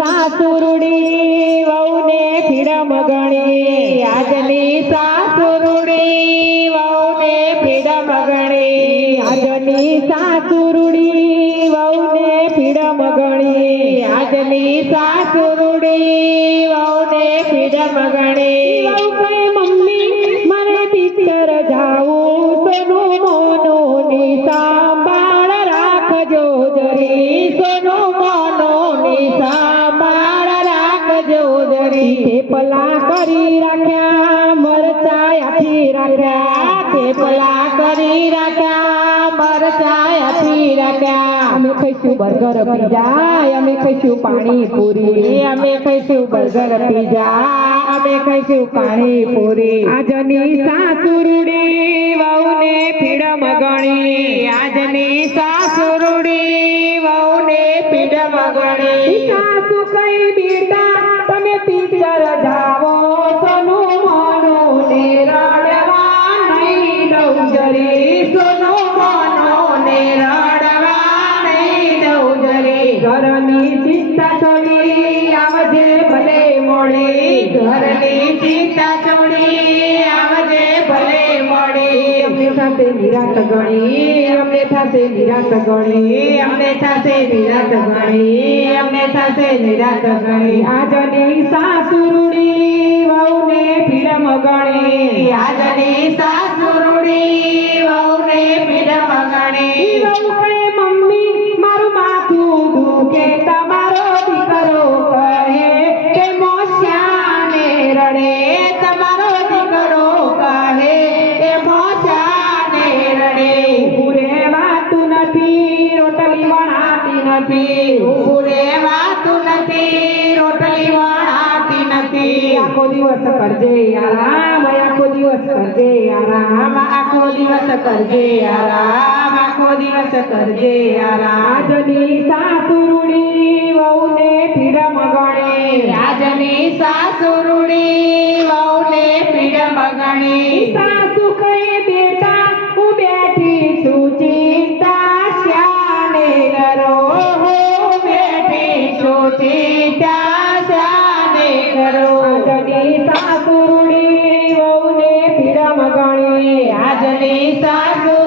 સાસુરડી વહુને ફીડમ ગણી આજની સાસુરડી વહુને ફીડમ ગણી આજની સાસુરડી વહુને ફીડમ ગણી આજની સાસુરડી વહુને ફીડમ ગણી વહુ કહે મમ્મી મારે પિક્ચર જાવું સોનું મોનોની સંભાળ રાખજો જરી સોનું મોનોની સંભાળ રાખજો જરી થેપલા કરી રાખ્યા મરચાયાથી રાખ્યા થેપલા કરી રાખ્યા મરચાયાથી રાખ્યા અમે ખાઈશું બર્ગર પીઝા અમે ખાઈશું પાણીપુરી અમે ખાઈશું બર્ગર પીઝા અમે ખાઈશું પાણીપુરી આજની સાસુરડી વહુને ફીડમ ગણી આજની સાસુરડી વહુને ફીડમ ગણી સાસુ કઈ બેટા તમે પિક્ચર જાવો સોનું મોનોને રડવા નહીં દઉં જરી સોનું મોનોને રડવા નહીં દઉં જરી ઘરની ચિંતા છોડી આવજે ભલે મોડી ઘરની ચિંતા છોડી આવજે ભલે મોડી અમને સાથે નિરાત ગણી અમને થશે નિરાત ગણી અમને થશે નિરાત ગણી અમને થશે નિરાત ગણી આજની સાસુરડી વહુને ફીડમ ગણી આજની સાસુરડી વહુને ફીડમ ગણી વહુ કહે મમ્મી મારું માથું દુખે તમારો દીકરો કહે કે મોસ્યાને રડે તમારો દીકરો કહે એ મોસ્યાને રડે ઊભું રહેવાતું નથી રોટલી વણાતી નથી ઊભું રહેવાતું નથી રોટલી વણાતી નથી આખો દિવસ કરજે આરામ આખો દિવસ કરજે આરામ આખો દિવસ કરજે આરામ આખો દિવસ કરજે આરામ આજની સાસુરડી વહુને ફીડમ ગણી આજની સાસુરડી વહુને ફીડમ ગણી સાસુ કહે બેટા હું બેઠી છું ચિંતા શ્યાને કરો હો બેઠી છું ચિંતા શ્યાને કરો આજની સાસુરડી વહુને ફીડમ ગણી આજની સાસુ